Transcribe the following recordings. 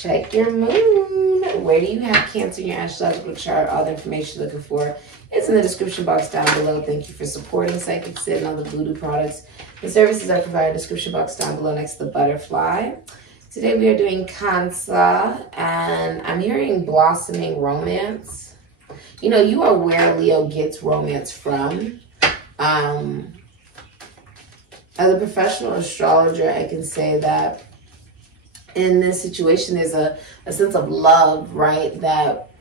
check your moon. Where do you have Cancer in your astrological chart? All the information you're looking for is in the description box down below. Thank you for supporting Sikiksyd and all the VOODOO products and services I provide. Description box down below next to the butterfly. Today we are doing Cancer, and I'm hearing blossoming romance. You know, you are where Leo gets romance from. As a professional astrologer, I can say that in this situation, there's a sense of love, right, that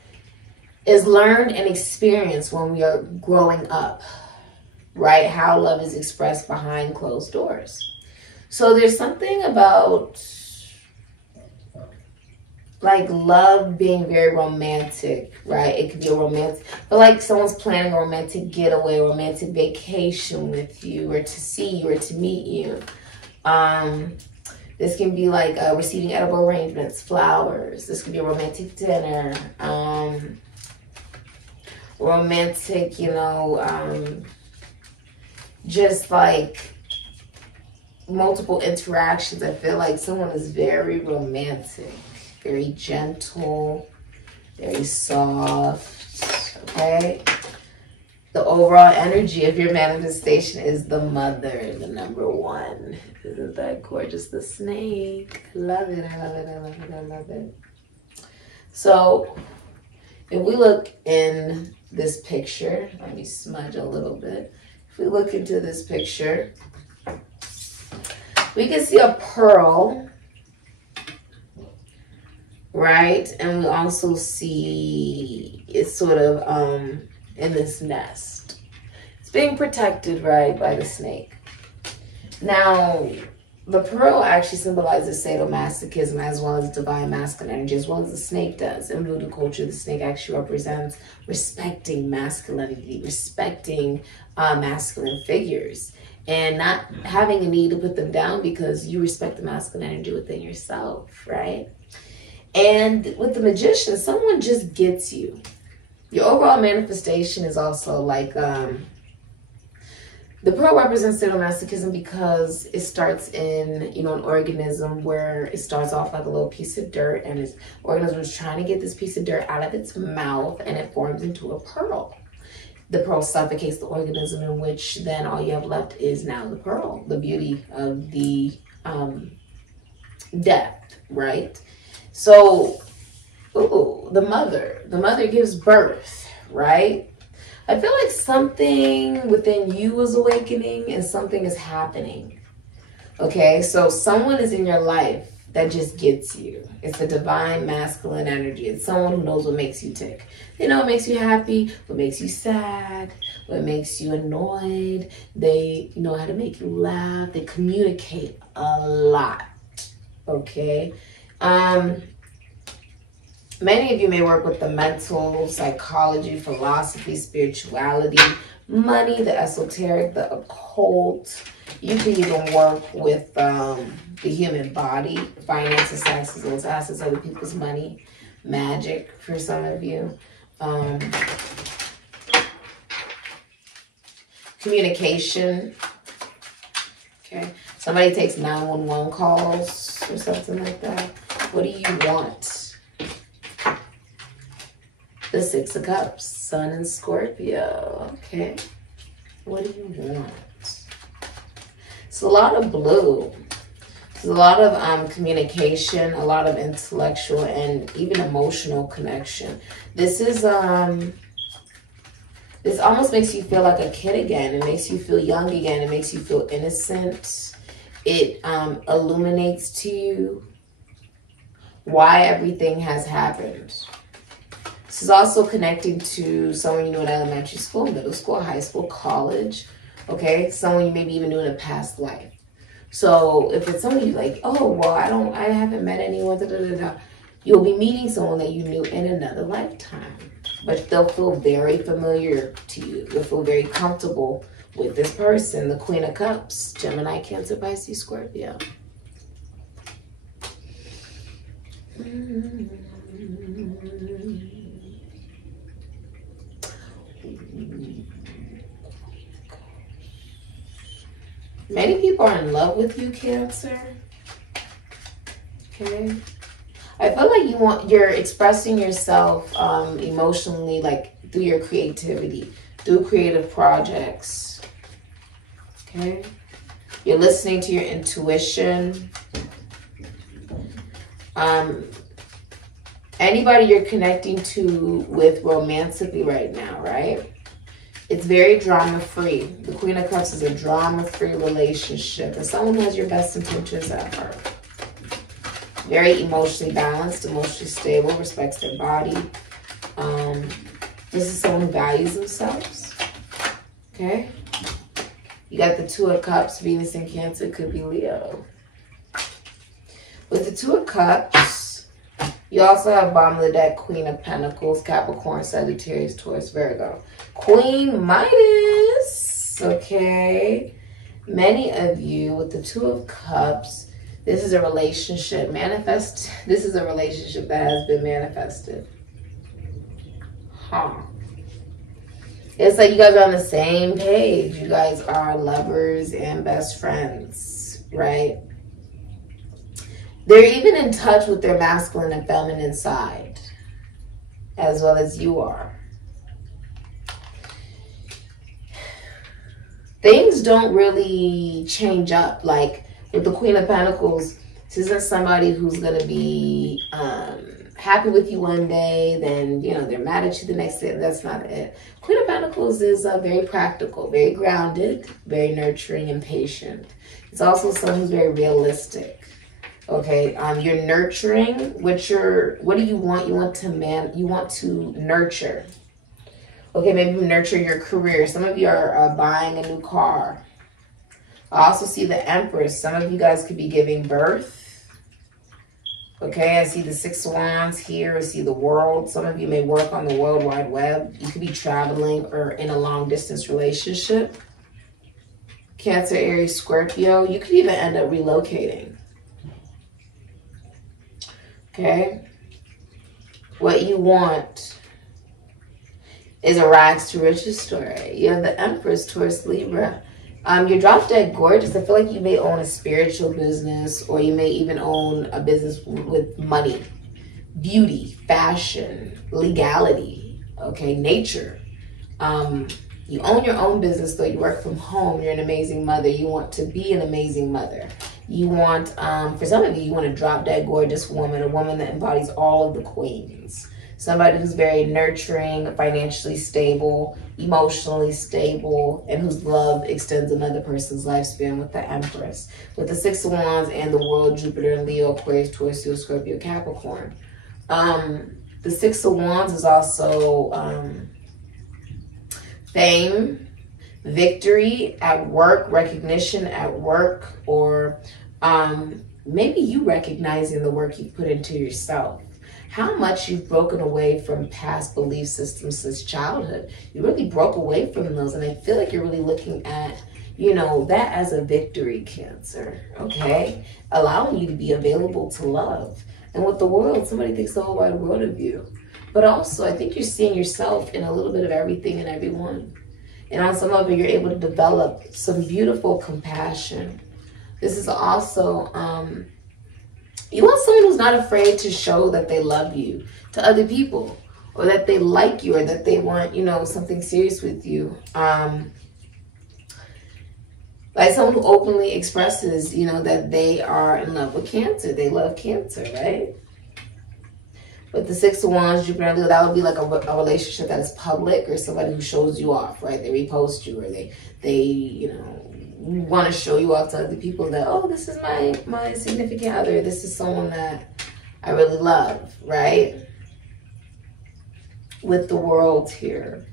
is learned and experienced when we are growing up, right? How love is expressed behind closed doors. So there's something about like love being very romantic, right? It could be a romantic, but like someone's planning a romantic getaway, a romantic vacation with you, or to see you, or to meet you. This can be like receiving edible arrangements, flowers. This could be a romantic dinner, romantic, you know, just like multiple interactions. I feel like someone is very romantic, very gentle, very soft, okay? The overall energy of your manifestation is the mother, the number one. Isn't that gorgeous? The snake. I love it, I love it, I love it, I love it. So, if we look in this picture, let me smudge a little bit. If we look into this picture, we can see a pearl, right? And we also see it's sort of in this nest. It's being protected, right, by the snake. Now, the pearl actually symbolizes sadomasochism as well as divine masculine energy, as well as the snake does. In voodoo culture, the snake actually represents respecting masculinity, respecting masculine figures, and not having a need to put them down because you respect the masculine energy within yourself, right? And with the magician, someone just gets you. Your overall manifestation is also like, the pearl represents sadomasochism because it starts in, you know, an organism where it starts off like a little piece of dirt, and this organism is trying to get this piece of dirt out of its mouth, and it forms into a pearl. The pearl suffocates the organism, in which then all you have left is now the pearl, the beauty of the death, right? So, ooh, the mother gives birth, right? I feel like something within you is awakening and something is happening. Okay, so someone is in your life that just gets you. It's the divine masculine energy. It's someone who knows what makes you tick. They know what makes you happy, what makes you sad, what makes you annoyed. They know how to make you laugh. They communicate a lot, okay? Many of you may work with the mental, psychology, philosophy, spirituality, money, the esoteric, the occult. You can even work with the human body, finances, taxes, those assets, other people's money, magic for some of you. Communication. Okay. Somebody takes 911 calls or something like that. What do you want? The Six of Cups, Sun and Scorpio. Okay. What do you want? It's a lot of blue. There's a lot of communication, a lot of intellectual and even emotional connection. This is this almost makes you feel like a kid again. It makes you feel young again. It makes you feel innocent. It illuminates to you why everything has happened. This is also connecting to someone you know in elementary school, middle school, high school, college, okay? Someone you maybe even knew in a past life. So if it's someone you like, oh, well, I haven't met anyone, you'll be meeting someone that you knew in another lifetime. But they'll feel very familiar to you. You'll feel very comfortable with this person, the Queen of Cups, Gemini, Cancer, Pisces, Scorpio. Many people are in love with you, Cancer. Okay. I feel like you're expressing yourself emotionally, like through your creativity, through creative projects. Okay? You're listening to your intuition. Anybody you're connecting to with romantically right now, right? It's very drama-free. The Queen of Cups is a drama-free relationship. And someone who has your best intentions at heart. Very emotionally balanced, emotionally stable, respects their body. This is someone who values themselves. Okay? You got the Two of Cups, Venus in Cancer, could be Leo. With the Two of Cups, you also have bottom of the deck, Queen of Pentacles, Capricorn, Sagittarius, Taurus, Virgo. Queen Midas, okay? Many of you with the Two of Cups, this is a relationship this is a relationship that has been manifested. Huh. It's like you guys are on the same page. You guys are lovers and best friends, right? They're even in touch with their masculine and feminine side, as well as you are. Things don't really change up. Like with the Queen of Pentacles, this isn't somebody who's going to be happy with you one day, then, you know, they're mad at you the next day. That's not it. Queen of Pentacles is very practical, very grounded, very nurturing and patient. It's also someone who's very realistic. Okay, you're nurturing. What do you want? You want to nurture. Okay, maybe nurture your career. Some of you are buying a new car. I also see the Empress. Some of you guys could be giving birth. Okay, I see the Six of Wands here. I see the world. Some of you may work on the World Wide Web. You could be traveling or in a long distance relationship. Cancer, Aries, Scorpio. You could even end up relocating. Okay, what you want is a rags to riches story. You have the Empress, Taurus, Libra. You're drop dead gorgeous. I feel like you may own a spiritual business, or you may even own a business with money, beauty, fashion, legality, okay, nature. You own your own business, though. You work from home. You're an amazing mother. You want to be an amazing mother. You want, for some of you, you want a drop dead gorgeous woman, a woman that embodies all of the queens. Somebody who's very nurturing, financially stable, emotionally stable, and whose love extends another person's lifespan with the Empress. With the Six of Wands and the World, Jupiter and Leo, Aquarius, Taurus, Leo, Scorpio, Capricorn. The Six of Wands is also fame, victory at work, recognition at work, or maybe you recognizing the work you put into yourself. How much you've broken away from past belief systems since childhood. You really broke away from those, and I feel like you're really looking at, you know, that as a victory, Cancer, okay? Allowing you to be available to love. And with the world, somebody thinks the whole wide world of you. But also, I think you're seeing yourself in a little bit of everything and everyone. And on some of it, you're able to develop some beautiful compassion. This is also, you want someone who's not afraid to show that they love you to other people, or that they like you, or that they want, you know, something serious with you. Like someone who openly expresses, you know, that they are in love with Cancer. They love Cancer, right? With the Six of Wands, Jupiter and Leo, that would be like a relationship that is public, or somebody who shows you off, right? They repost you, or they you know, want to show you off to other people that, oh, this is my significant other. This is someone that I really love, right? With the World here.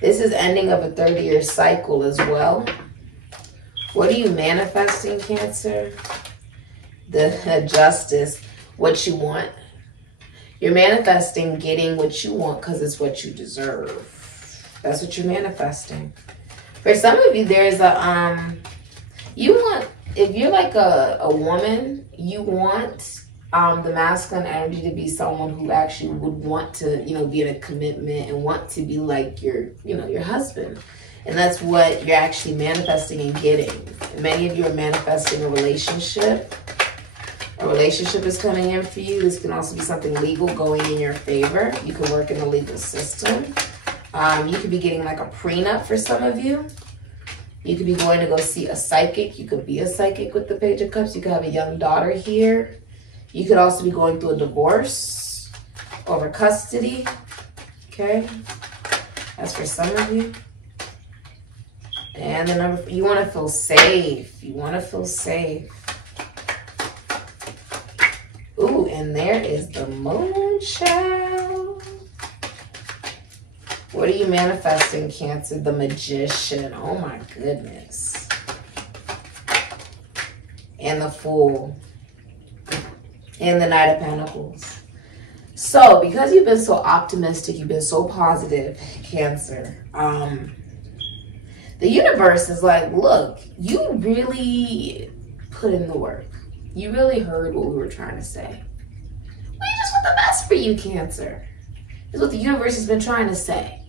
This is ending of a 30-year cycle as well. What are you manifesting, Cancer? The Justice, what you want. You're manifesting getting what you want because it's what you deserve. That's what you're manifesting. For some of you, there's a, you want, if you're like a woman, you want the masculine energy to be someone who actually would want to, you know, be in a commitment and want to be like your, you know, your husband. And that's what you're actually manifesting and getting. Many of you are manifesting a relationship. A relationship is coming in for you. This can also be something legal going in your favor. You can work in the legal system. You could be getting like a prenup for some of you. You could be going to go see a psychic. You could be a psychic with the Page of Cups. You could have a young daughter here. You could also be going through a divorce over custody. Okay. That's for some of you. And the number, you want to feel safe. You want to feel safe. Ooh, and there is the Moon, child. What are you manifesting, Cancer? The Magician. Oh my goodness. And the Fool. And the Knight of Pentacles. So, because you've been so optimistic, you've been so positive, Cancer, the universe is like, look, you really put in the work. You really heard what we were trying to say. We just want the best for you, Cancer. Is what the universe has been trying to say.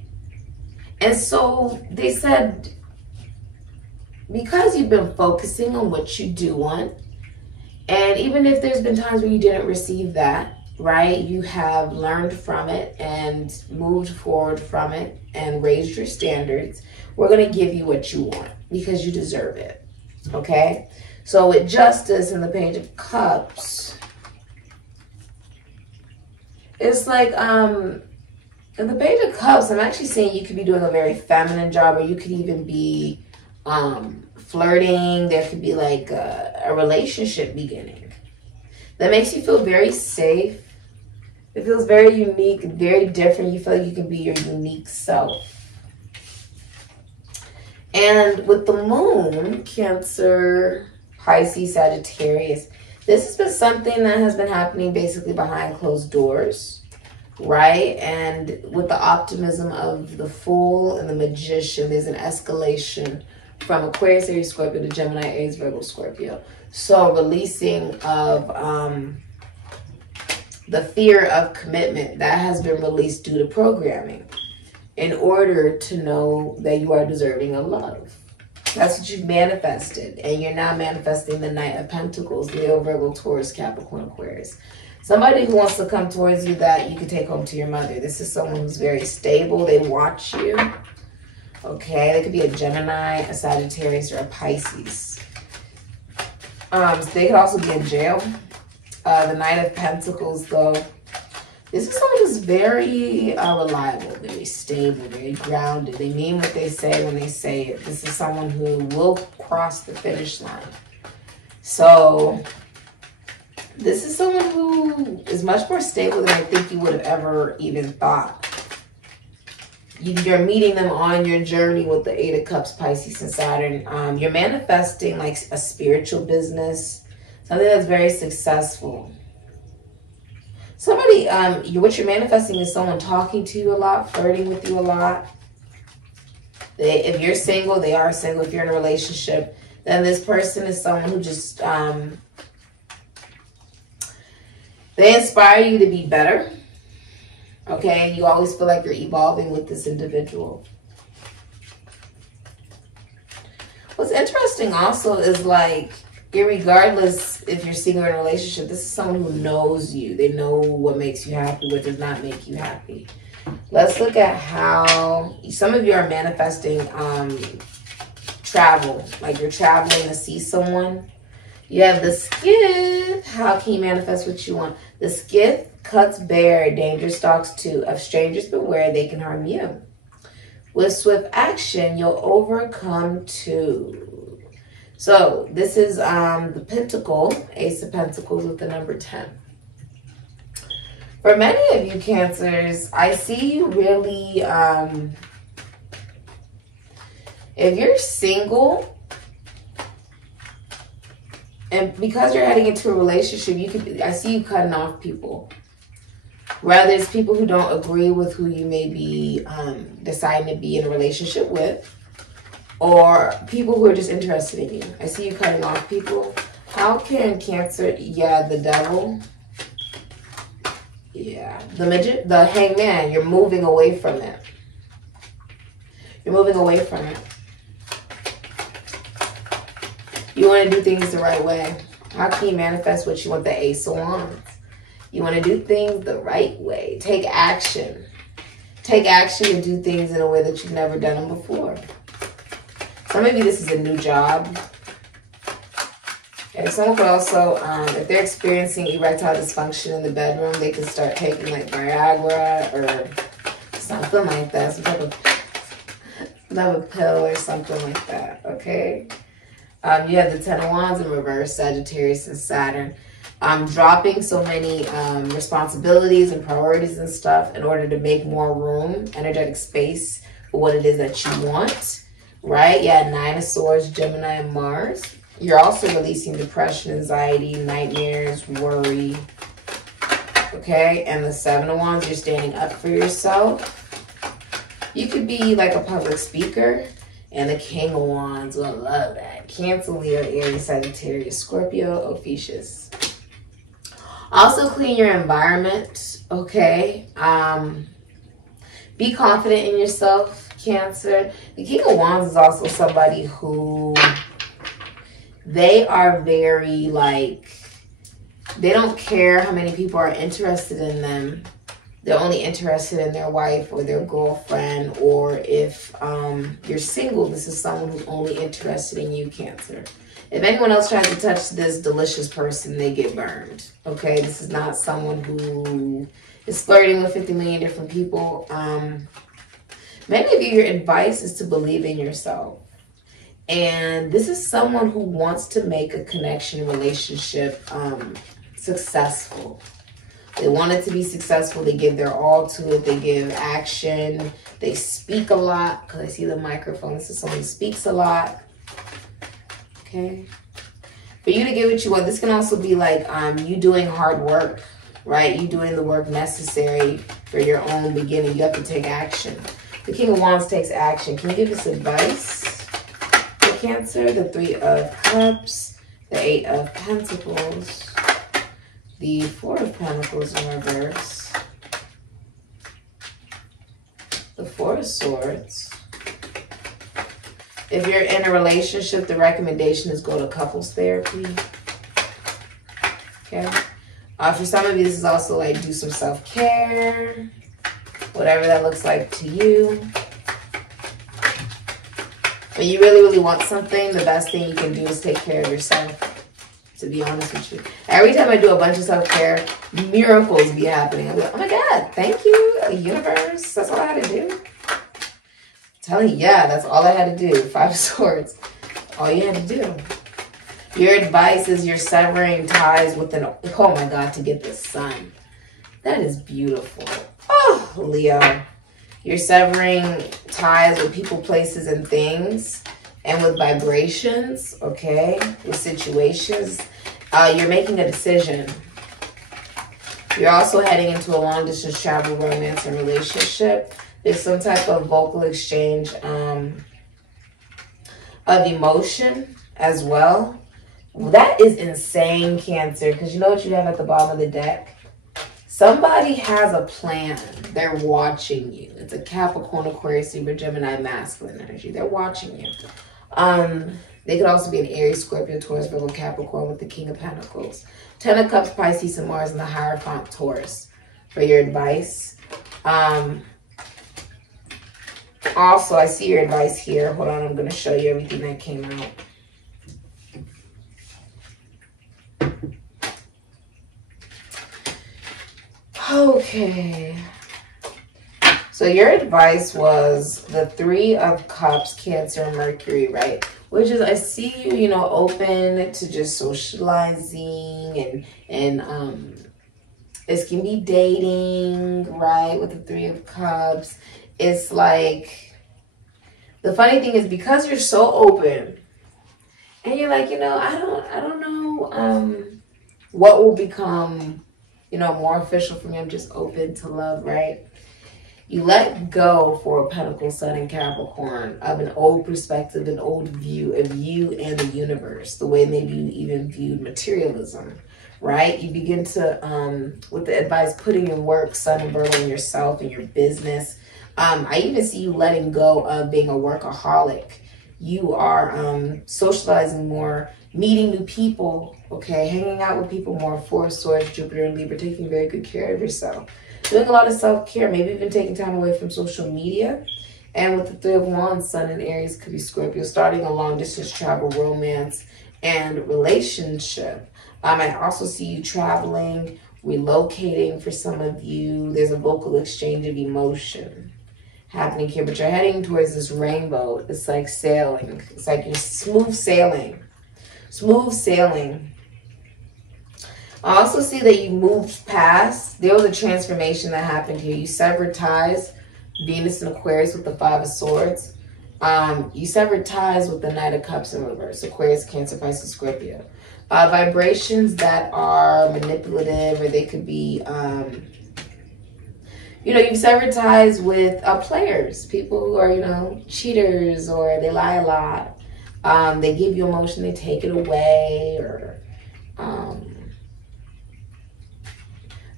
And so they said, because you've been focusing on what you do want, and even if there's been times where you didn't receive that, right, you have learned from it and moved forward from it and raised your standards. We're going to give you what you want because you deserve it. Okay? So with Justice and the Page of Cups, it's like, in the Page of Cups, I'm actually saying you could be doing a very feminine job, or you could even be flirting. There could be like a relationship beginning that makes you feel very safe. It feels very unique, very different. You feel like you can be your unique self. And with the Moon, Cancer, Pisces, Sagittarius, this has been something that has been happening basically behind closed doors, right? And with the optimism of the Fool and the Magician, there's an escalation from Aquarius, Aries, Scorpio to Gemini, Aries, Virgo, Scorpio. So releasing of the fear of commitment that has been released due to programming in order to know that you are deserving of love. That's what you've manifested. And you're now manifesting the Knight of Pentacles, Leo, Virgo, Taurus, Capricorn, Aquarius. Somebody who wants to come towards you that you can take home to your mother. This is someone who's very stable. They watch you. Okay, they could be a Gemini, a Sagittarius, or a Pisces. They could also be in jail. The Knight of Pentacles, though, this is someone who's very reliable, very stable, very grounded. They mean what they say when they say it. This is someone who will cross the finish line. So this is someone who is much more stable than I think you would have ever even thought. You're meeting them on your journey with the Eight of Cups, Pisces, and Saturn. You're manifesting like a spiritual business, something that's very successful. Somebody, what you're manifesting is someone talking to you a lot, flirting with you a lot. If you're single, they are single. If you're in a relationship, then this person is someone who just, they inspire you to be better. Okay, you always feel like you're evolving with this individual. What's interesting also is like, irregardless if you're single or in a relationship, this is someone who knows you. They know what makes you happy, what does not make you happy. Let's look at how some of you are manifesting travel. Like you're traveling to see someone. You have the Skiff. How can you manifest what you want? The Skiff cuts bare, danger stalks too. Of strangers beware, they can harm you. With swift action, you'll overcome too. So this is the Pentacle, Ace of Pentacles with the number 10. For many of you Cancers, I see you really, if you're single, and because you're heading into a relationship, I see you cutting off people. Whether it's people who don't agree with who you may be deciding to be in a relationship with, or people who are just interested in you. I see you cutting off people. How can Cancer, yeah, the Devil, yeah, the Hangman, you're moving away from it. You're moving away from it. You want to do things the right way. How can you manifest what you want? The Ace of Wands. You want to do things the right way. Take action. Take action and do things in a way that you've never done them before. So maybe this is a new job. And someone could also, if they're experiencing erectile dysfunction in the bedroom, they could start taking like Viagra or something like that. Some type of pill or something like that, okay? You have the Ten of Wands in reverse, Sagittarius and Saturn. Dropping so many responsibilities and priorities and stuff in order to make more room, energetic space for what it is that you want, right? Yeah, Nine of Swords, Gemini and Mars. You're also releasing depression, anxiety, nightmares, worry, okay? And the Seven of Wands, you're standing up for yourself. You could be like a public speaker. And the King of Wands, I love that. Cancer, Leo, Aries, Sagittarius, Scorpio, Ophiuchus. Also clean your environment, okay? Be confident in yourself, Cancer. The King of Wands is also somebody who, they are very like, they don't care how many people are interested in them. They're only interested in their wife or their girlfriend, or if you're single, this is someone who's only interested in you, Cancer. If anyone else tries to touch this delicious person, they get burned, okay? This is not someone who is flirting with 50 million different people. Many of you, your advice is to believe in yourself. And this is someone who wants to make a connection, relationship successful. They want it to be successful. They give their all to it. They give action. They speak a lot, because I see the microphone. This is someone who speaks a lot. Okay. For you to get what you want, this can also be like you doing hard work, right? You doing the work necessary for your own beginning. You have to take action. The King of Wands takes action. Can you give us advice for Cancer? The Three of Cups, the Eight of Pentacles, the Four of Pentacles in reverse, the Four of Swords. If you're in a relationship, the recommendation is go to couples therapy. Okay. For some of you, this is also like do some self-care, whatever that looks like to you. When you really, really want something, the best thing you can do is take care of yourself, to be honest with you. Every time I do a bunch of self-care, miracles be happening. I'm like, oh my God, thank you, universe. That's all I had to do. Telling you, yeah, that's all I had to do. Five of Swords. All you had to do. Your advice is you're severing ties with an, oh my God, to get the sun. That is beautiful. Oh, Leo. You're severing ties with people, places, and things. And with vibrations, okay? With situations. You're making a decision. You're also heading into a long-distance travel, romance, and relationship. There's some type of vocal exchange of emotion as well. That is insane, Cancer, because you know what you have at the bottom of the deck? Somebody has a plan. They're watching you. It's a Capricorn, Aquarius, Libra, Gemini, masculine energy. They're watching you. They could also be an Aries, Scorpio, Taurus, Virgo, Capricorn with the King of Pentacles. Ten of Cups, Pisces, and Mars, and the Hierophant, Taurus. For your advice. Also, I see your advice here. Hold on, I'm going to show you everything that came out. Okay. So your advice was the Three of Cups, Cancer, and Mercury, right? Which is, I see you, you know, open to just socializing and this can be dating, right? With the Three of Cups. It's like, the funny thing is because you're so open and you're like, you know, I don't know what will become, you know, more official for me. I'm just open to love, right? You let go for a Pentacle, Sun, and Capricorn of an old perspective, an old view of you and the universe, the way maybe you even viewed materialism, right? You begin to, with the advice, putting in work, Sun and Virgo, in yourself and your business. I even see you letting go of being a workaholic, You are socializing more, meeting new people, okay? Hanging out with people more. 4 of Swords, Jupiter and Libra, taking very good care of yourself. Doing a lot of self-care, maybe even taking time away from social media. And with the 3 of Wands, Sun in Aries, could be Scorpio, starting a long-distance travel, romance, and relationship. I also see you traveling, relocating for some of you. There's a vocal exchange of emotion happening here, but you're heading towards this rainbow. It's like sailing. It's like you're smooth sailing. Smooth sailing. I also see that you moved past. There was a transformation that happened here. You severed ties. Venus and Aquarius with the 5 of Swords. You severed ties with the Knight of Cups in reverse. Aquarius, Cancer, Pisces, Scorpio. Vibrations that are manipulative, or they could be, you know, you've severed ties with players. People who are, you know, cheaters, or they lie a lot. They give you emotion, they take it away, or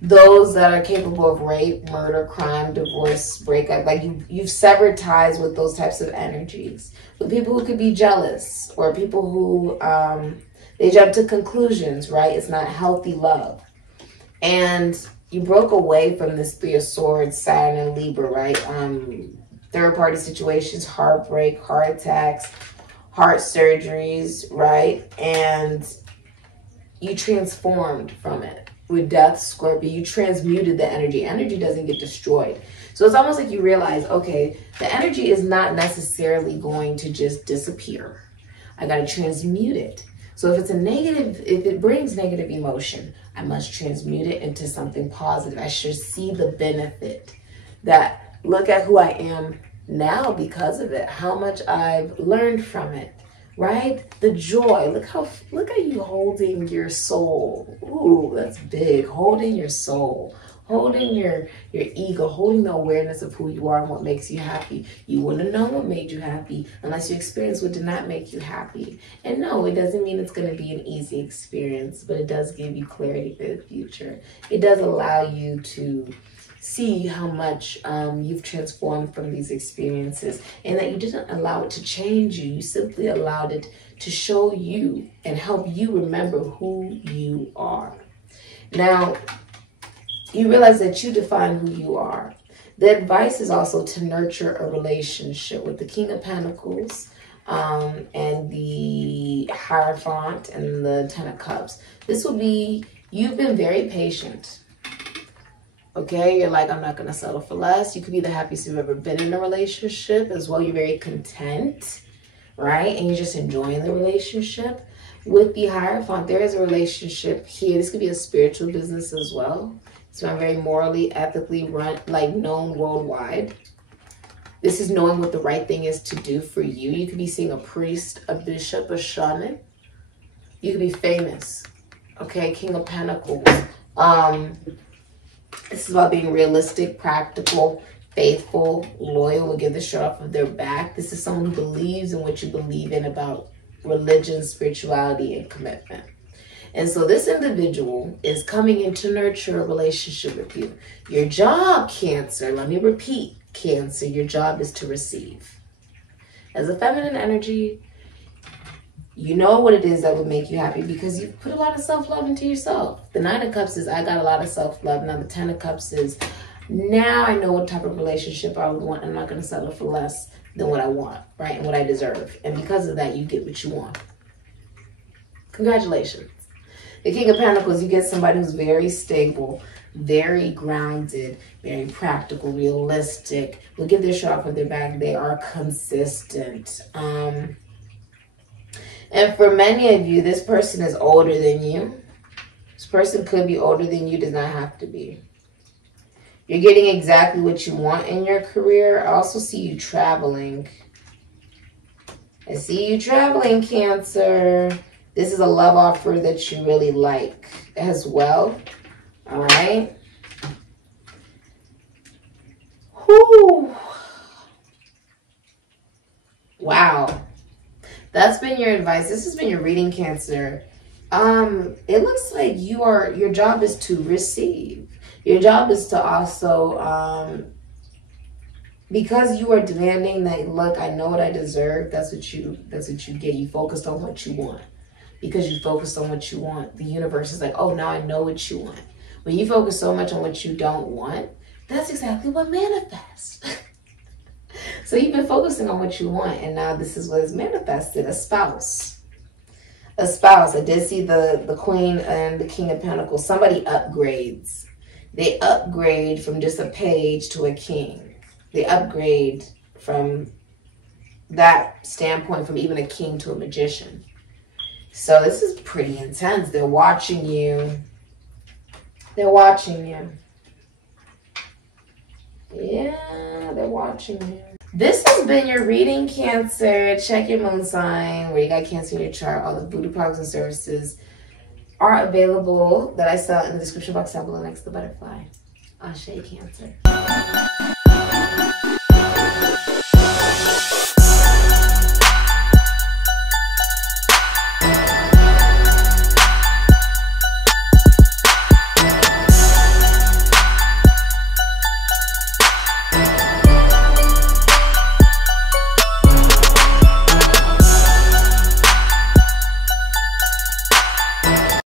those that are capable of rape, murder, crime, divorce, breakup. Like you've severed ties with those types of energies. With people who could be jealous, or people who they jump to conclusions, right? It's not healthy love. And you broke away from this 3 of Swords, Saturn and Libra, right? Third party situations, heartbreak, heart attacks, heart surgeries, right? And you transformed from it. With Death, Scorpio, you transmuted the energy. Energy doesn't get destroyed. So it's almost like you realize, okay, the energy is not necessarily going to just disappear. I got to transmute it. So if it's a negative, if it brings negative emotion, I must transmute it into something positive. I should see the benefit. That look at who I am now because of it, how much I've learned from it. Right? The joy. Look at you holding your soul. Ooh, that's big. Holding your soul. Holding your ego. Holding the awareness of who you are and what makes you happy. You wouldn't know what made you happy unless you experienced what did not make you happy. And no, it doesn't mean it's going to be an easy experience, but it does give you clarity for the future. It does allow you to see how much you've transformed from these experiences, and that you didn't allow it to change you. You simply allowed it to show you and help you remember who you are. Now, you realize that you define who you are. The advice is also to nurture a relationship with the King of Pentacles and the Hierophant and the 10 of Cups. This will be, you've been very patient. Okay, you're like, I'm not going to settle for less. You could be the happiest you've ever been in a relationship as well. You're very content, right? And you're just enjoying the relationship. With the Hierophant, there is a relationship here. This could be a spiritual business as well. It's not very morally, ethically run, like known worldwide. This is knowing what the right thing is to do for you. You could be seeing a priest, a bishop, a shaman. You could be famous. Okay, King of Pentacles. This is about being realistic, practical, faithful, loyal, will give the shirt off of their back. This is someone who believes in what you believe in about religion, spirituality, and commitment. And so this individual is coming in to nurture a relationship with you. Your job, Cancer, let me repeat, Cancer, your job is to receive. As a feminine energy, you know what it is that would make you happy because you put a lot of self-love into yourself. The 9 of Cups is, I got a lot of self-love. Now the 10 of Cups is, now I know what type of relationship I would want. I'm not going to settle for less than what I want, right? And what I deserve. And because of that, you get what you want. Congratulations. The King of Pentacles, you get somebody who's very stable, very grounded, very practical, realistic. Will give their shirt off of their back. They are consistent. And for many of you, this person is older than you. This person could be older than you, does not have to be. You're getting exactly what you want in your career. I also see you traveling. I see you traveling, Cancer. This is a love offer that you really like as well. All right. Whew. Wow. That's been your advice. This has been your reading, Cancer. It looks like your job is to receive. Your job is to also because you are demanding that, look, I know what I deserve. That's what you get. You focused on what you want. Because you focused on what you want, the universe is like, oh, now I know what you want. When you focus so much on what you don't want, that's exactly what manifests. So you've been focusing on what you want, and now this is what is manifested, a spouse. A spouse. I did see the Queen and the King of Pentacles. Somebody upgrades. They upgrade from just a page to a king. They upgrade from that standpoint, from even a king to a magician. So this is pretty intense. They're watching you. They're watching you. Yeah, they're watching you. This has been your reading, Cancer. Check your moon sign where you got Cancer in your chart. All the voodoo products and services are available that I sell in the description box down below next to the butterfly. Ashe, Cancer.